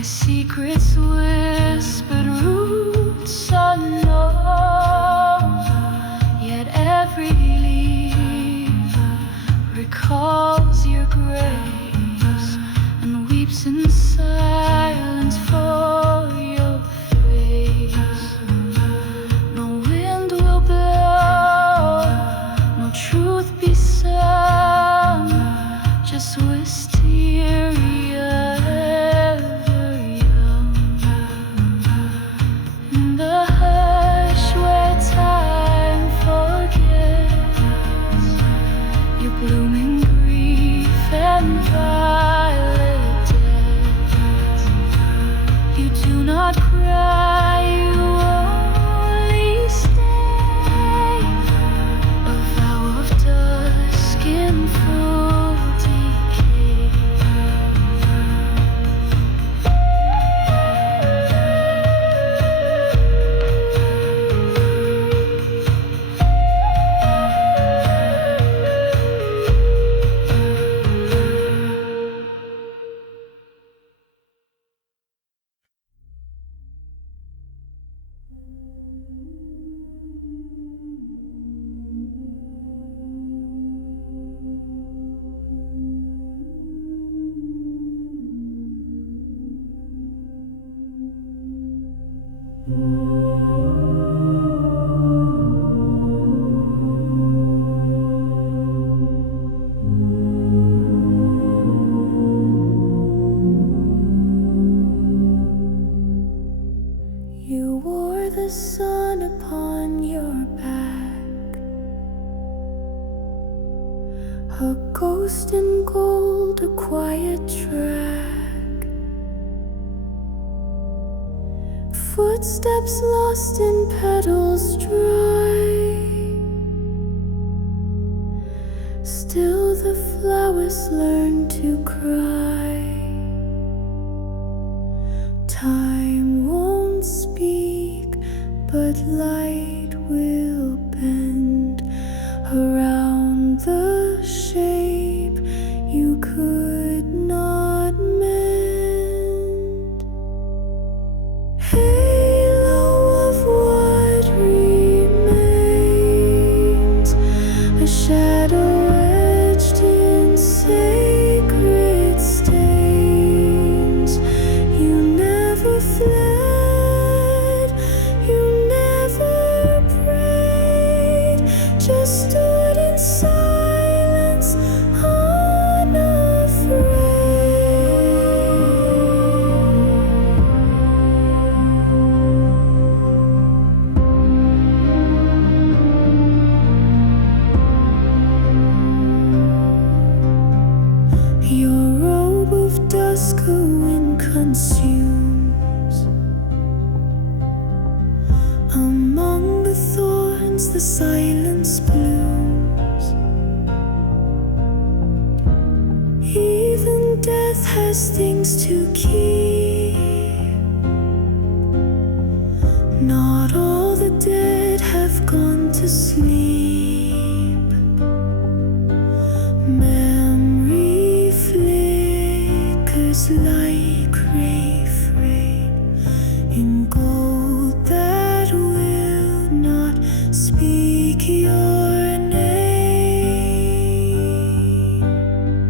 by secrets whispered, roots unknown. Yet every leaf recalls your grace and weeps in silence for your face. No wind will blow, no truth be sung, just wisteria ever young. In the hush where time forgets your blooming grief and violet death, you do not cry, you only stay, a vow of dusk in full decay. You wore the sun upon your back, a ghost in gold, a quiet track, footsteps lost in petals dry. Still the flowers learn to cry. Time won't speak, but light will bend around the shape you could not mend. Halo of what remains, a shadow etched in sacred stains. You never fled, you never prayed, just stood in silence, unafraid. Your robe of dusk a wind consumes. Among the thorns the silence blooms. Even death has things to keep. Not all the dead have gone to sleep. Memory flickers like ray in gold that will not speak your name.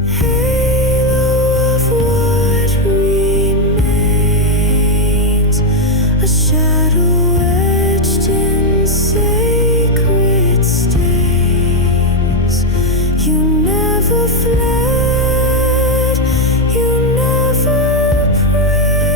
Halo of what remains, a shadow etched in sacred stains. You never fled, you never prayed.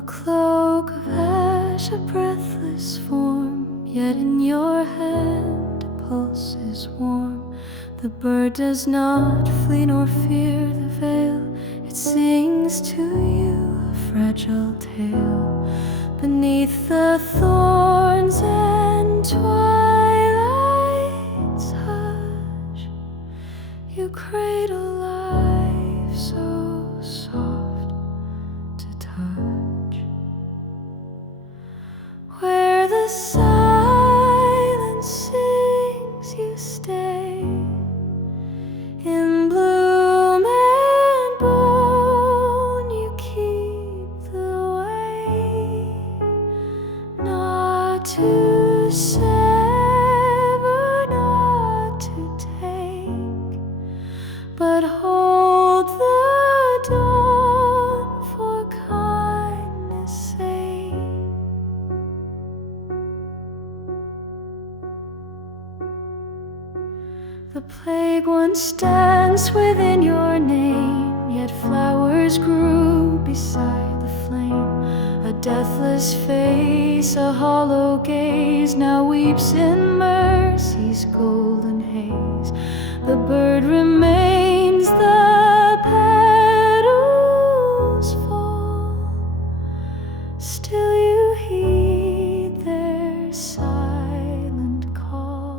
a cloak of ash, a breathless form, yet in your hand a pulse is warm. The bird does not flee nor fear the veil, it sings to you a fragile tale. Beneath the thorns and twilight's hush, you cradle life so soft to touch. Where the silence sings, you stay. In bloom and bone you keep the way, not to sever, not to take, but hold the dawn for kindness' sake. The plague once danced within your name, yet flowers grew beside the flame. A deathless face, a hollow gaze, now weeps in mercy's golden haze. The bird remains, the petals fall, still you heed their silent call.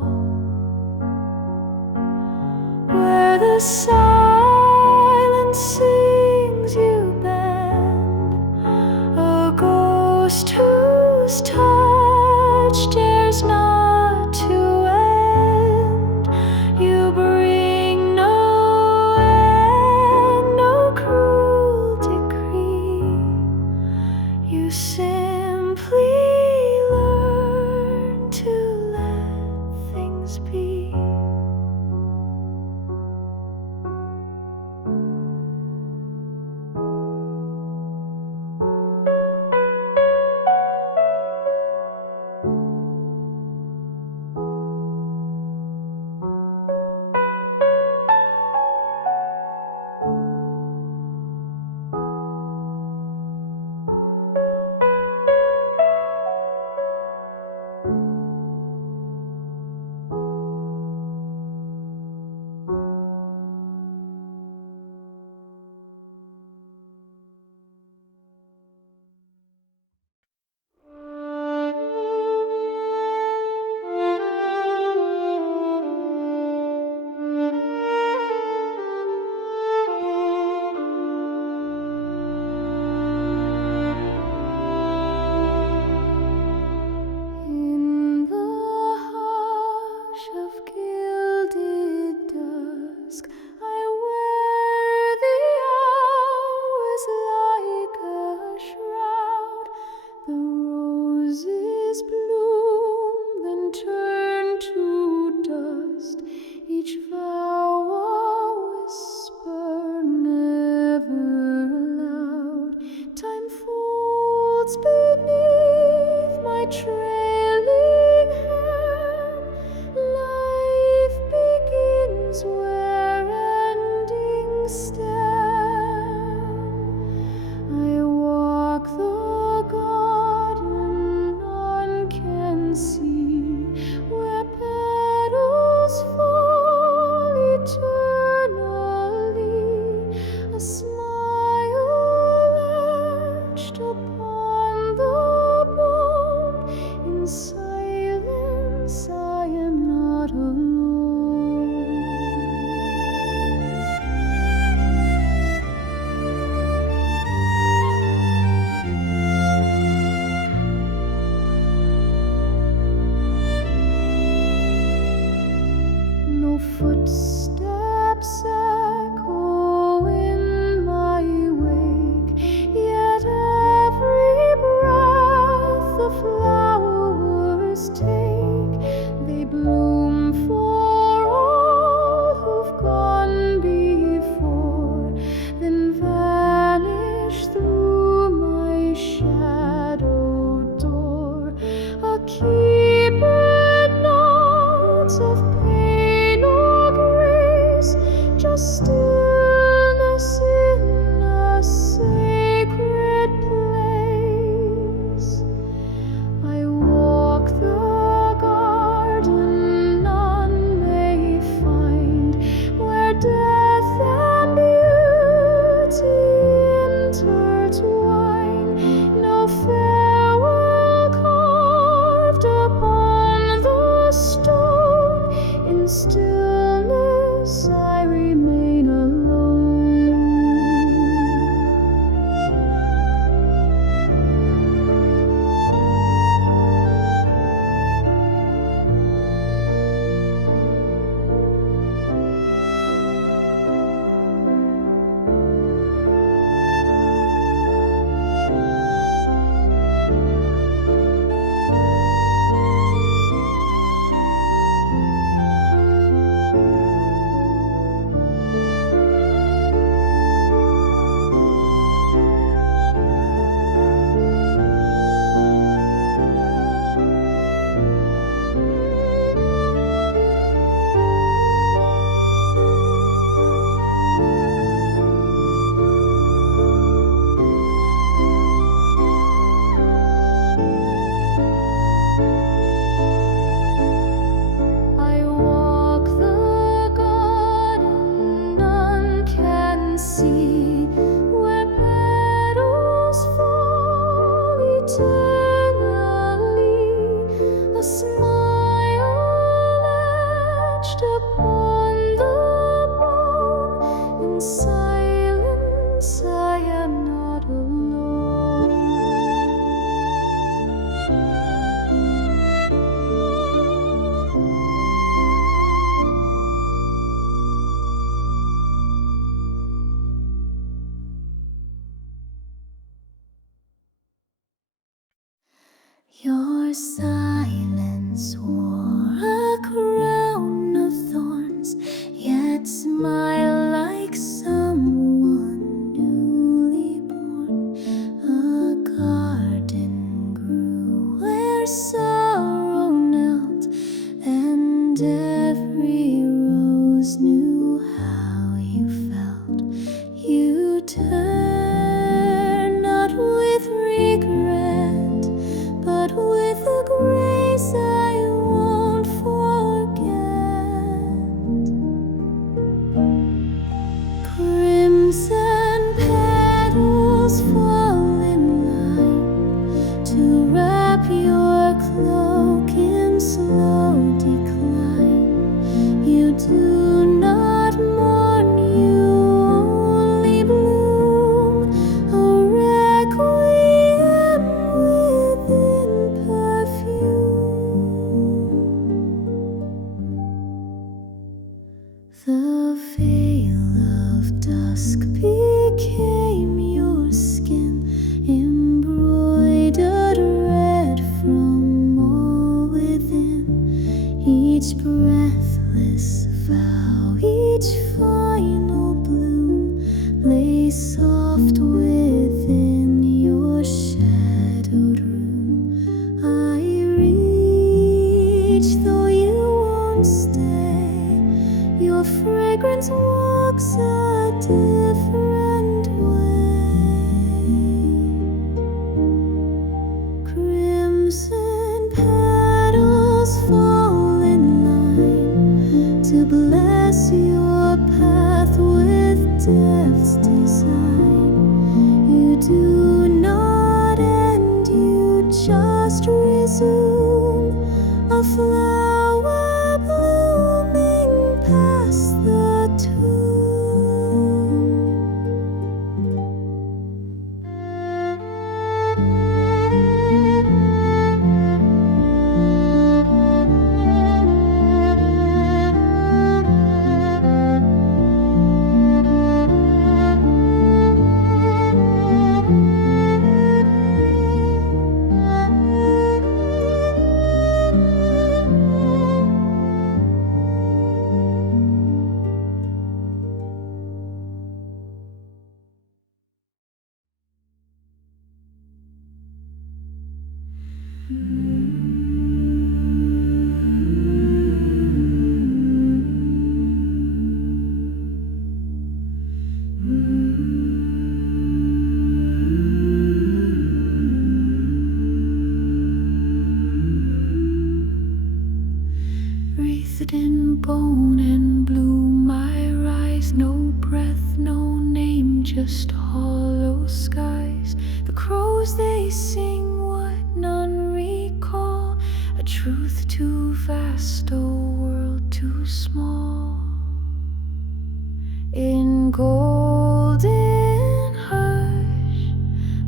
Where the silence sings, you bend, a ghost whose touch dares not to end. You bring no end, no cruel decree. You simply learn to let things be. In the hush of gilded dusk, I wear the hours like a shroud. The roses bloom, then turn to dust, each vow a whisper never aloud. Time folds beneath my trailing hand, life begins where endings stand. I walk the garden none can see, where petals fall eternally, a smile etched upon the bone. In silence I am not alone. No footsteps echo in my wake, yet every breath the flowers take. They bloom for all who've gone before, then vanish through my shadowed door. A keeper nods of pain or grace. Your silence wore a crown of thorns, yet smile like someone newly born. A garden grew where sorrow knelt, and every rose knew how you felt. You turn not with regret, but with a grace I won't forget. Crimson petals fall in line to wrap your cloak in slow decline. You do not mourn, you only bloom, a requiem within perfume. The veil of dusk became your skin, embroidered red from all within. Each breathless vow, each final bloom lay soft within your shadowed room. I reach, though you won't stay. Your fragrance walks a different way. Crimson petals fall in line to bless your path with death's design. You do not end, you just resume, a flower blooming past the tomb. Wreathed in bone and bloom, I rise. No breath, no name, just hollow skies. The crows they sing what none recall, a truth too vast, a world too small. In golden hush,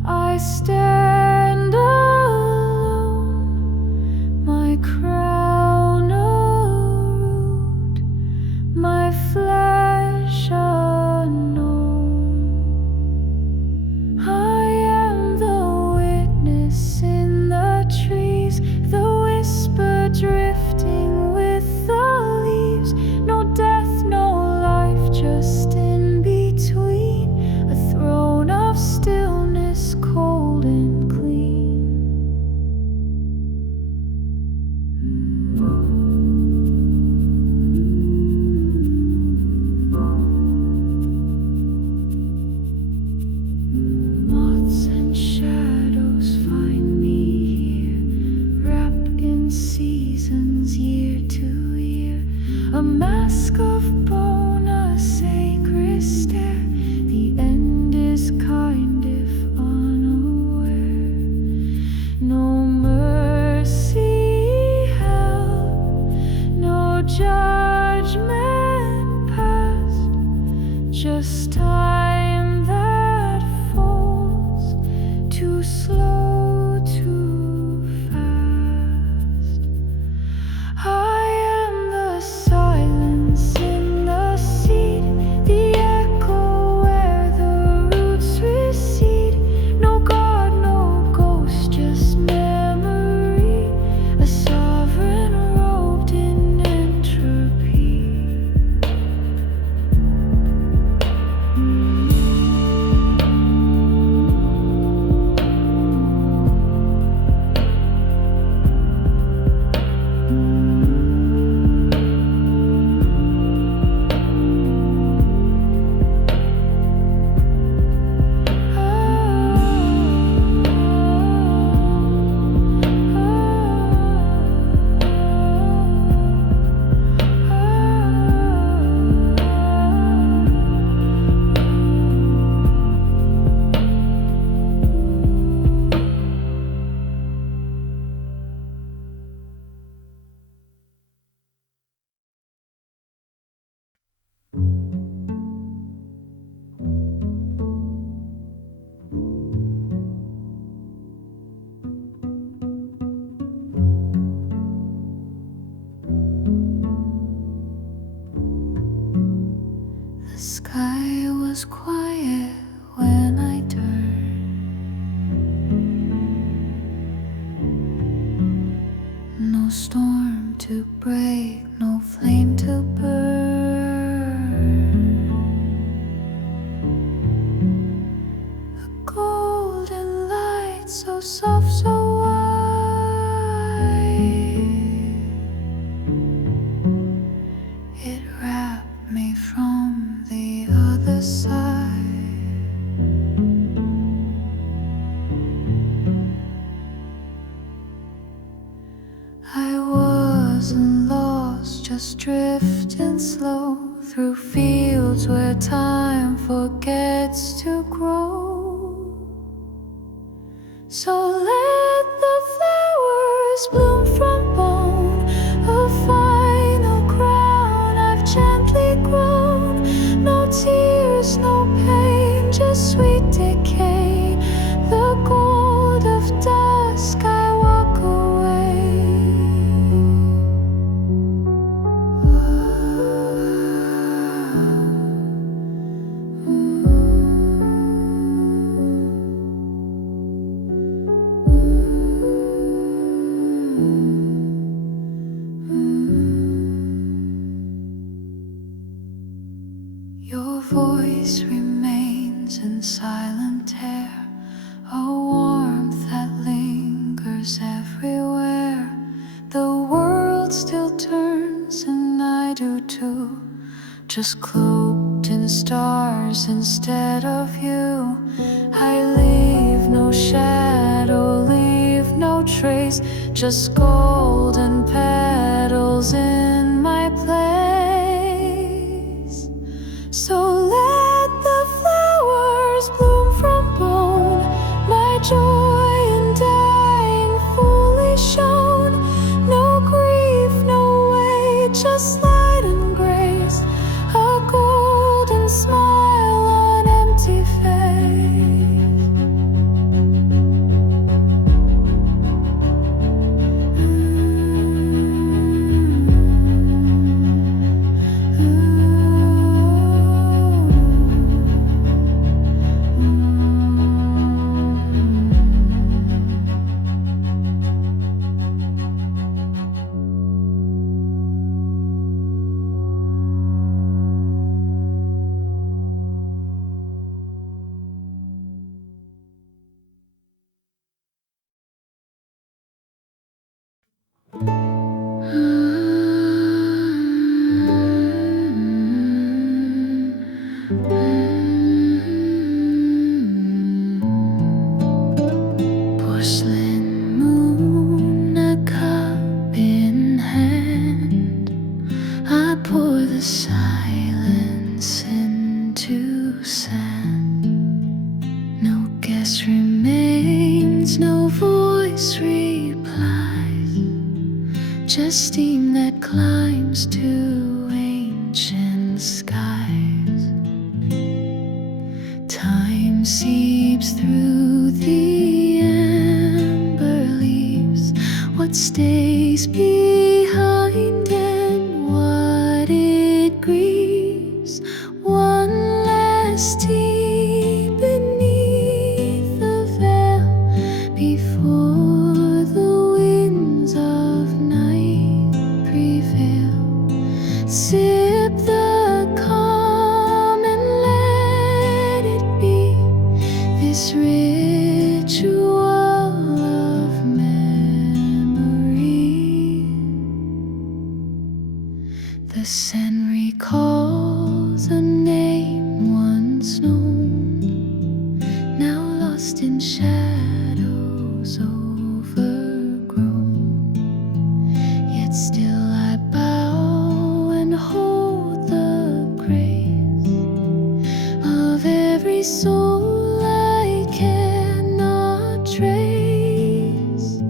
I stand alone, my crown a root, my flesh unknown. I am the witness in the trees, the whisper drifting with the leaves. No death, no life, just in between, a throne of stillness, cold and clean. Moths and shadows find me here, wrapped in seasons, year to year. A mask of bone, a sacred stare. The end is kind if unaware. No mercy held, no judgment passed, just time that falls, too slow, too fast. I am the silence in the seed, the echo where the The sky was quiet when I turned. No storm to break, no flame to burn. A golden light so soft, so wide, it wrapped me from the other side. I wasn't lost, just drifting slow through fields where time forgets to grow. So let the flowers bloom from bone, a final crown I've gently grown. No tears, no pain, just sweet decay. The gold of dusk I walk away. Your voice remains in silent air, a warmth that lingers everywhere. The world still turns and I do too, just cloaked in stars instead of you. I leave no shadow, leave no trace, just golden petals in my place. So let the flowers bloom from bone, my joy in dying fully shown. No grief, no weight, just light and grace, a golden smile on empty face. Porcelain moon, a cup in hand, I pour the silence into sand. No guess remains, no voice replies, just steam that climbs to ancient skies. Time seeps through the amber leaves, what stays behind and what it grieves. One last tea beneath the veil, before the winds of night prevail. Sip the calm and let it be, this ritual of memory. The scent recalls a name once known, now lost in shadows overgrown. Yet still I bow and hold the grace of every soul I cannot trace.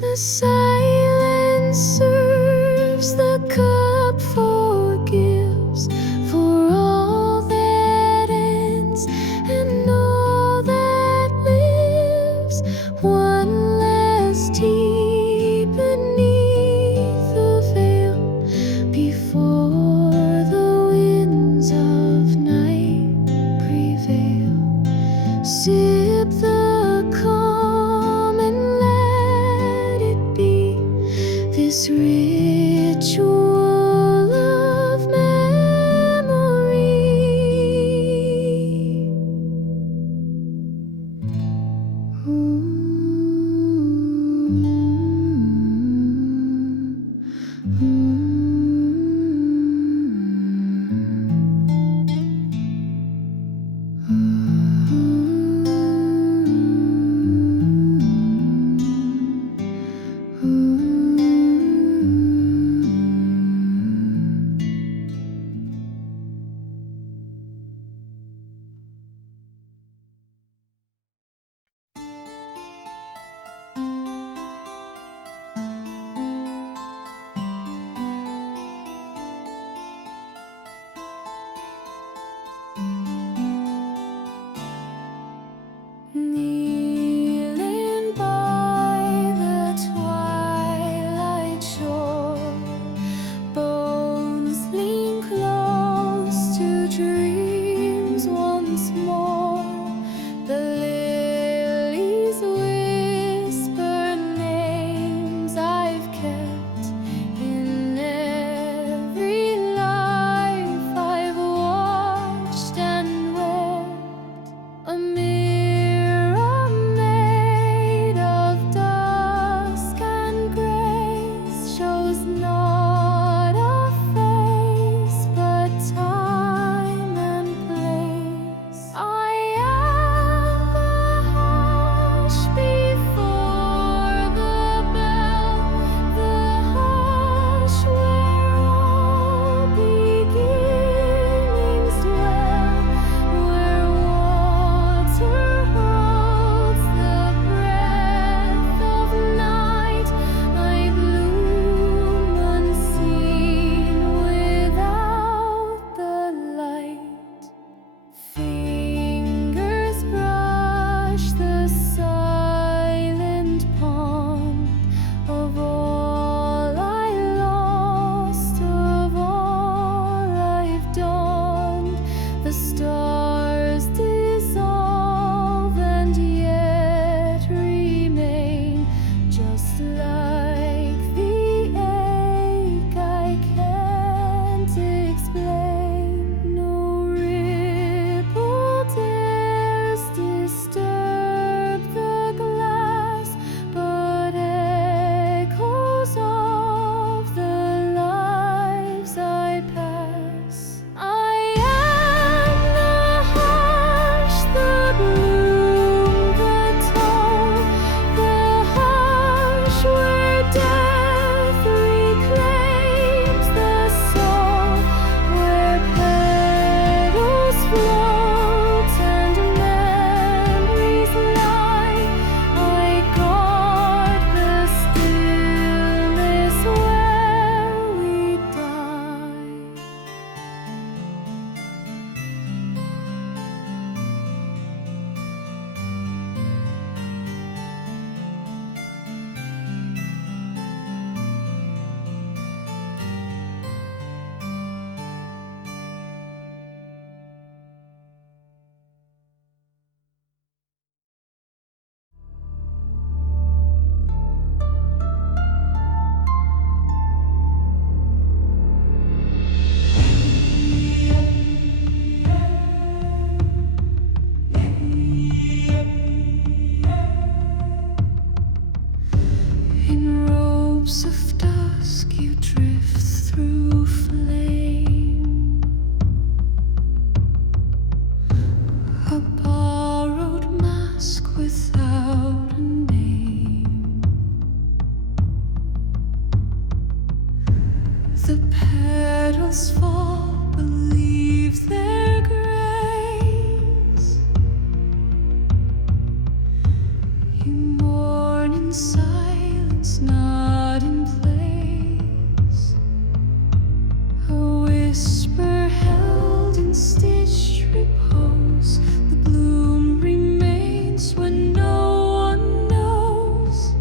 The silence serves, the cup forgives, for all that ends and all that lives. One last tea beneath the veil, before the winds of whisper held in stitched repose. The bloom remains when no one knows.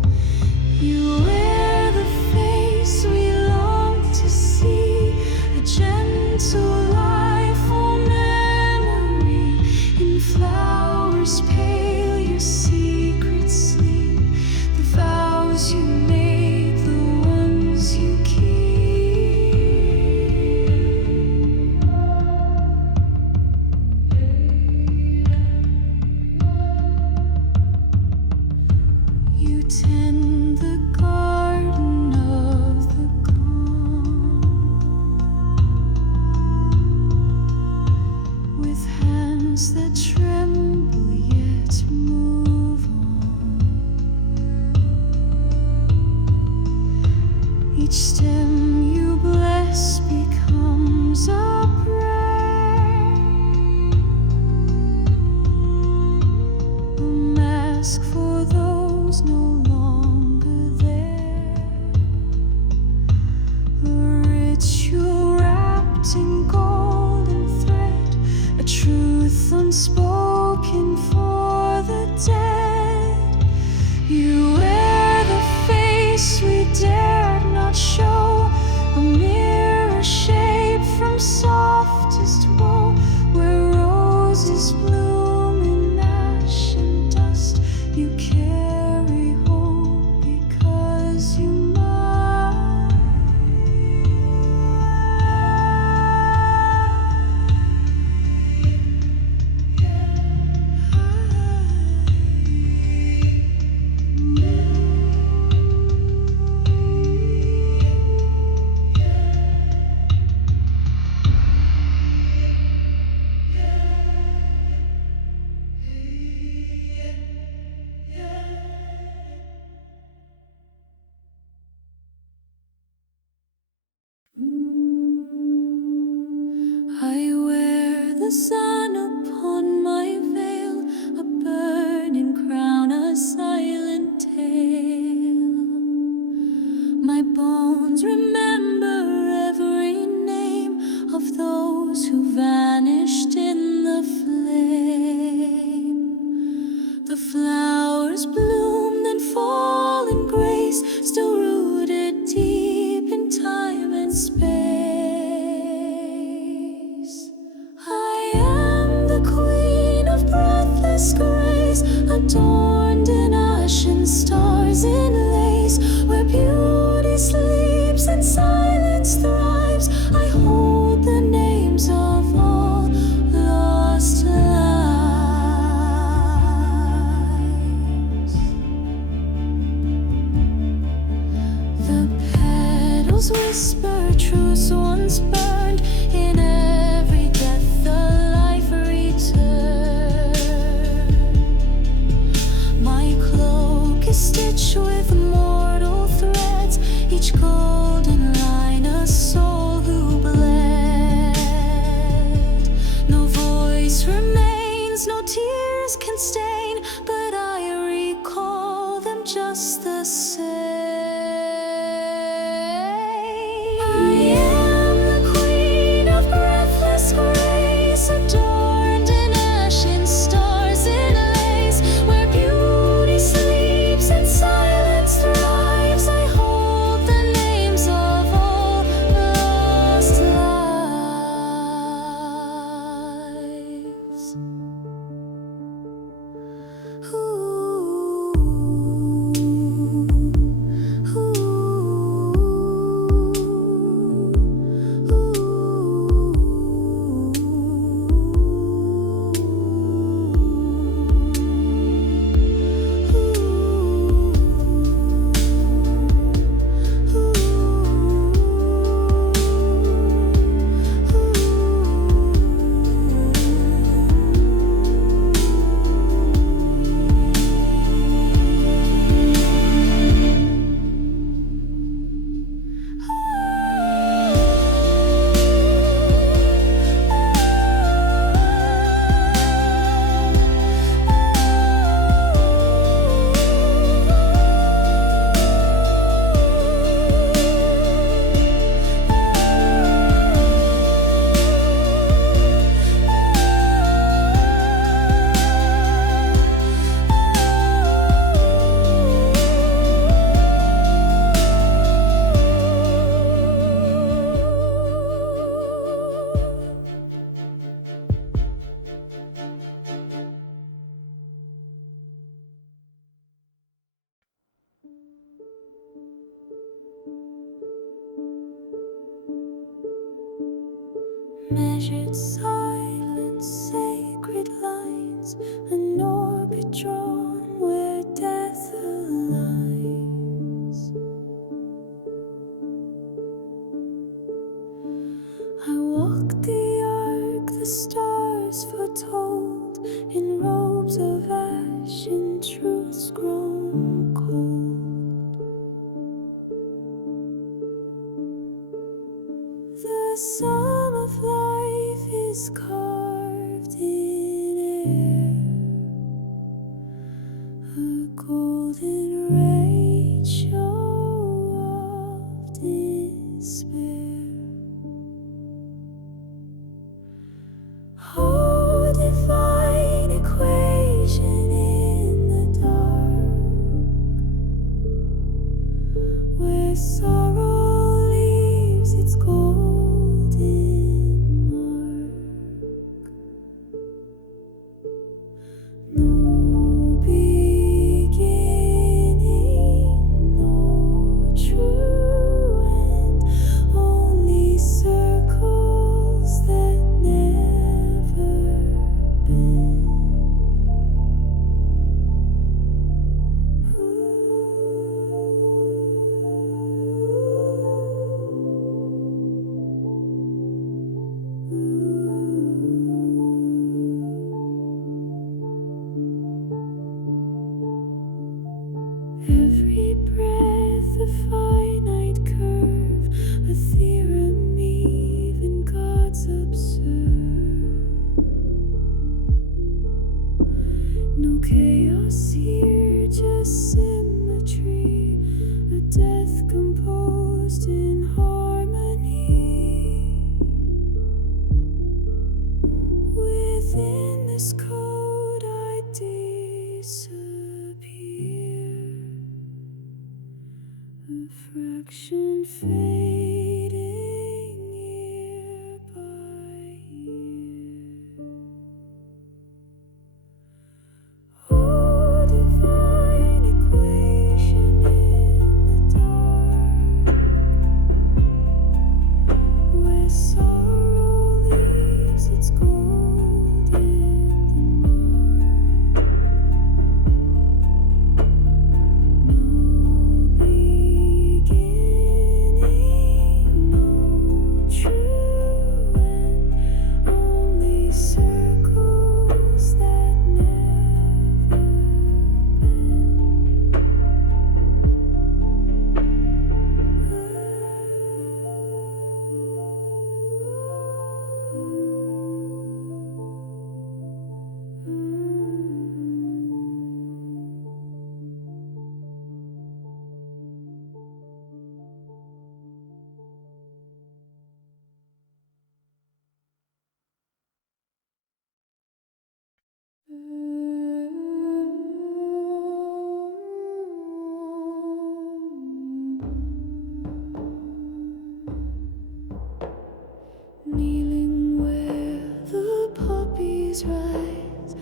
You wear the face we long to see, a gentle life-full memory. In flowers pale your secrets sleep, the vows you made, the ones you keep. You tend the garden of the gone, with hands that tremble yet move on. Each stem you bless becomes a prayer, a mask for those no longer there, a ritual wrapped in golden thread, a truth unspoken for the dead. You wear the face we dared not show, a mirror shaped from softest woe, where roses bloom in ash and dust. You carry hope because you must. I wear the sun upon my veil, a burning crown, a silent tale. My bones remember every name of those who vanished in the flame. The flowers bloom then fall in grace, still rooted deep in time and space. I am the queen of breathless grace, adorned in ashen stars in lace, where beauty sleeps and silence thrives. I hold the names of all Measured silence, sacred lines, an orbit drawn where death aligns. I walk the arc the stars foretold, in robes of ash, in truths grown cold. The sum of life is carved in air, a golden ratio of despair. Oh, divine equation in the dark, where sorrow leaves its golden mark. No beginning, no true end, only circles that never bend. Every breath a finite curve, a theorem even gods observe. No chaos here, just symmetry, a death composed in harmony. Within this code I disappear, a fraction fading year by year. Oh, divine equation in the dark, where sorrow leaves its golden mark. No beginning, no true end, only circles that never bend. Kneeling where the poppies rise,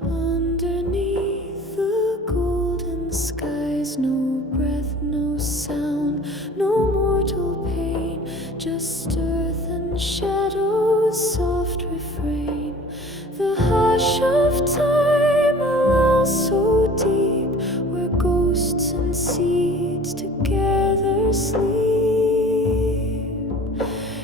underneath the golden skies, no breath, no sound, no mortal pain, just earth and shadows, soft refrain. The hush of time, a lull so deep, where ghosts and seeds together sleep.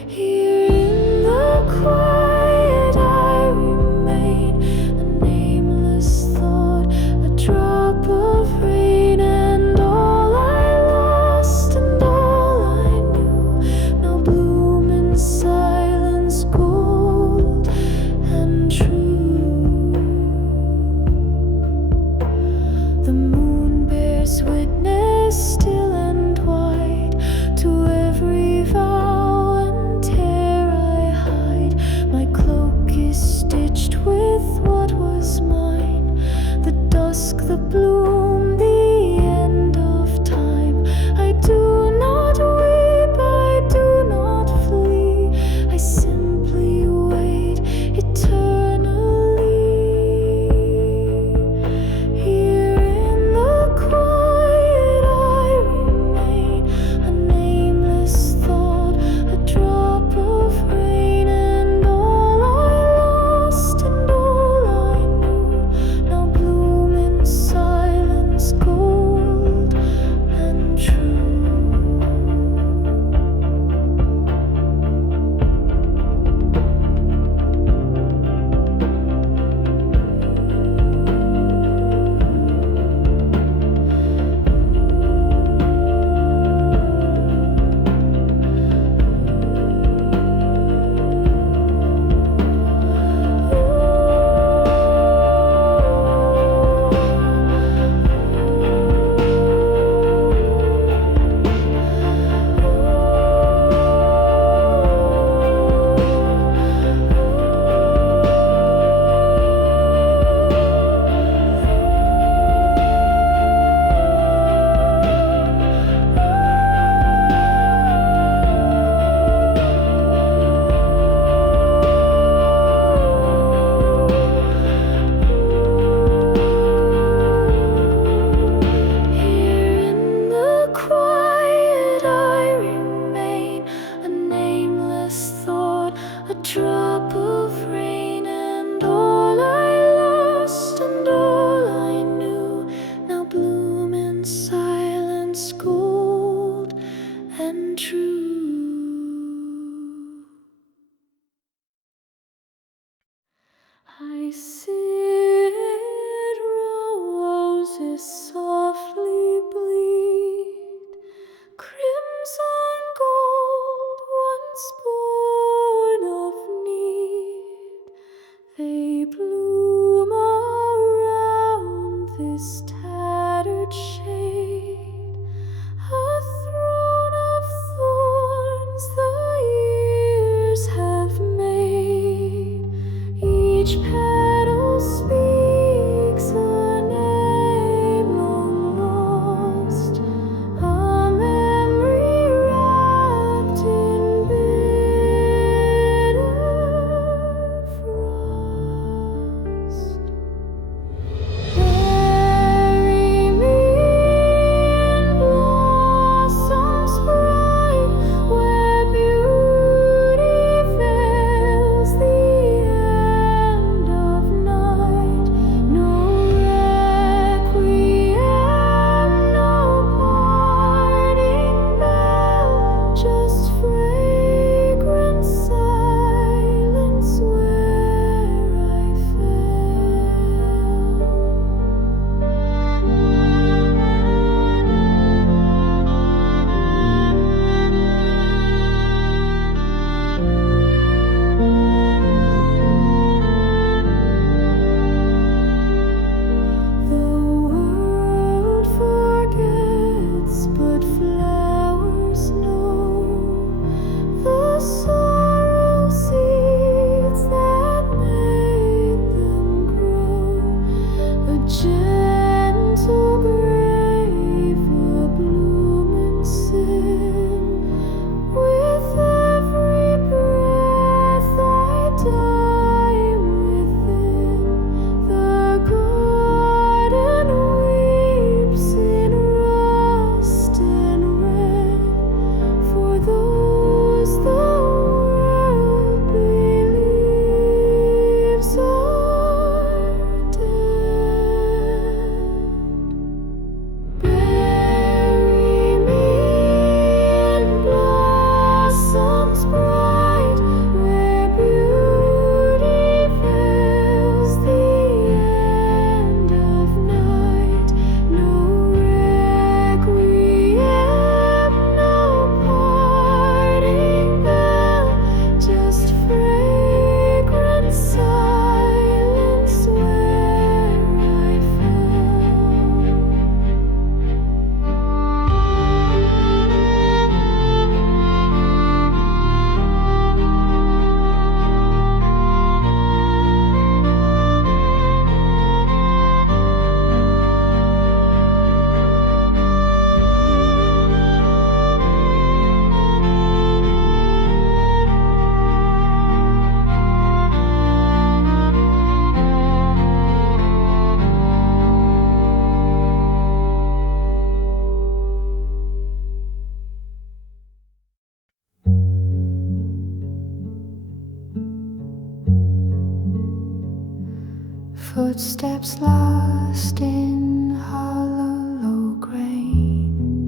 Here in the quiet I remain, a nameless thought, a drop of rain, and all I lost and all I knew now bloom in silence, gold and true. The moon bears witness, still and white, drop of rain, and all I lost and all I knew now bloom in silence, gold and true. I sit roses softly bleed, crimson gold once born of need. They bloom around this tattered shade, a throne of thorns the years have made. Each petal speaks a name long lost, a memory wrapped in bitter frost. Bury me in blossoms bright, where beauty veils the end of night. No requiem, no parting bell, just fragrant silence where I The world forgets, but flowers know the sorrow seeds that made them grow. A gentle grave, a bloom in sin. With every breath I die within. The garden weeps in rust and red for those the world believes are dead. Bury me in blossoms bright, where beauty veils the end of night. No requiem, no parting bell, just fragrant silence where I Footsteps lost in hollow grain,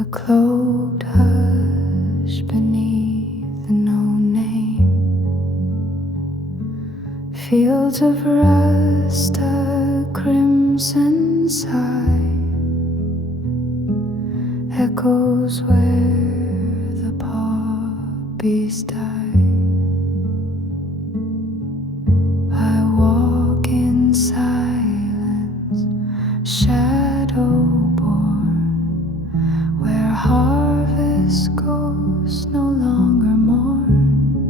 a cloaked hush beneath the no name. Fields of rust, a crimson sigh, echoes where the poppies die. I walk in silence, shadow born, where harvest ghosts no longer mourn.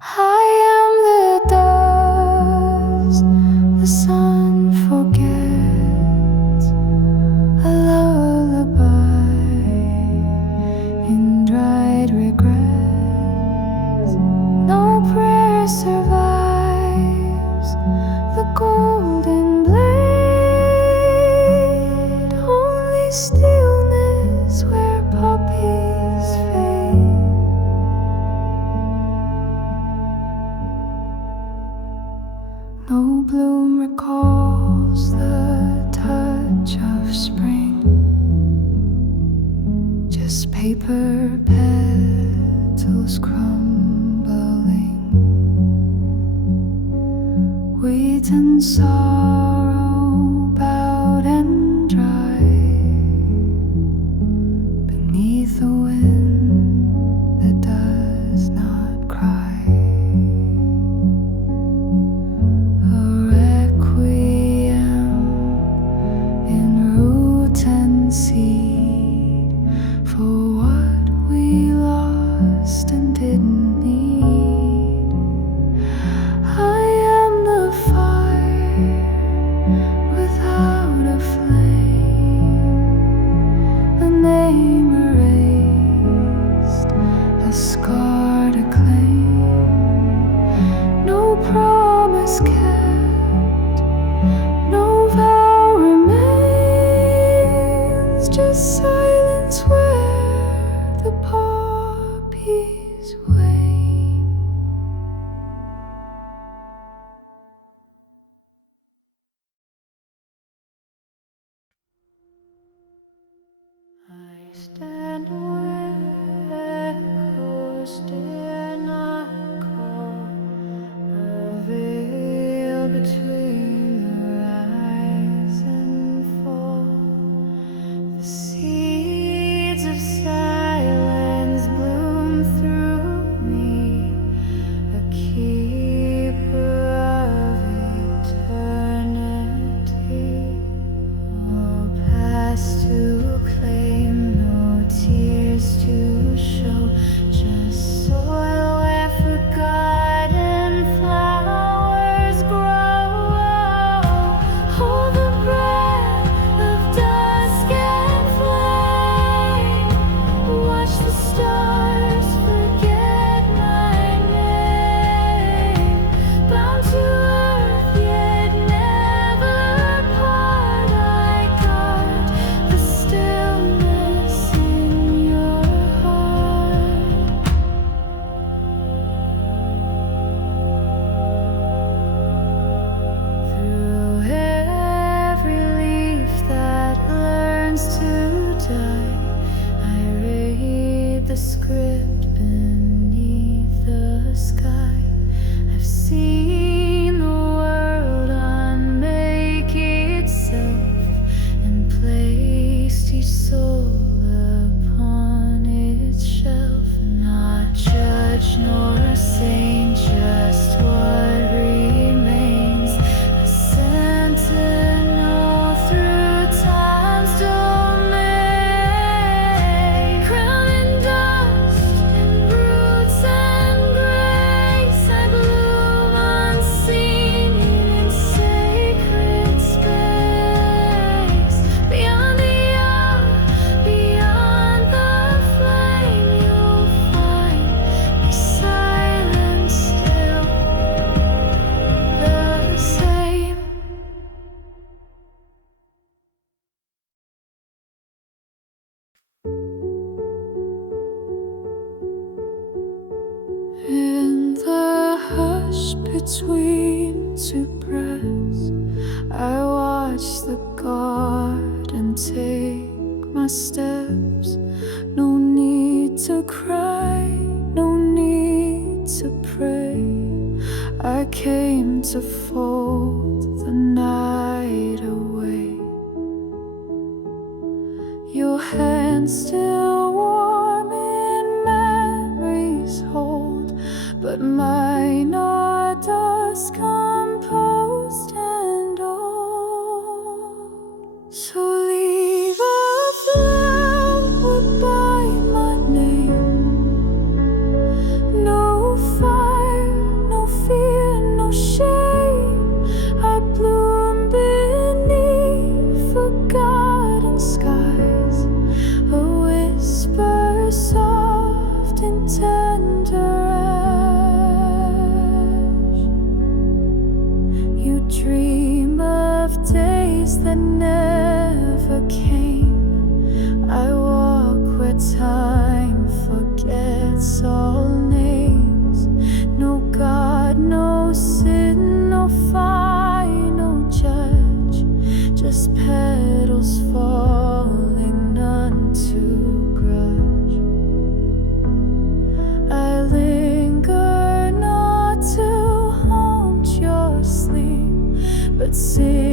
I am the dust the sun forgets, a lullaby in her petals crumbling, wheat and sorrow bowed and dry beneath the wind that does not cry. A requiem in root and seed for what we lost and didn't need. I am the fire without a flame, a name erased, a scar to claim. No promise kept, no vow remains, just silence where the poppies wane. I stand where echoes dare not call, a veil between the rise and fall. The seeds of silence bloom through me, a keeper of eternity. No past to claim, no tears to show, just soil where forgotten flowers grow. Hold the breath of dusk and flame, watch the stars forget my name. Bound to earth yet never part, I guard the stillness in your heart. Through every leaf that learns to die, I read the script beneath the sky. I've seen the world unmake itself and placed each soul upon its shelf. Not judge nor saint, just what remains, a sentinel through time's domain. Crowned in dust and roots and grace, I bloom unseen in sacred space. Beyond the hour, beyond the flame, you'll find me silent still, the same. In the hush between two breaths, I watch the garden take my steps. No need to cry, no need to pray. I came to fold the night away. Your hand still warm in memory's hold, but mine are dust composed and old. So leave a flower by my name. No fire, no fear, no shame. I bloom beneath forgotten skies, a whisper soft and tender ash. You dream of days that never came. I walk where time forgets all names. No God, no sin, no final judge, just petals. petals falling, none to grudge. its sing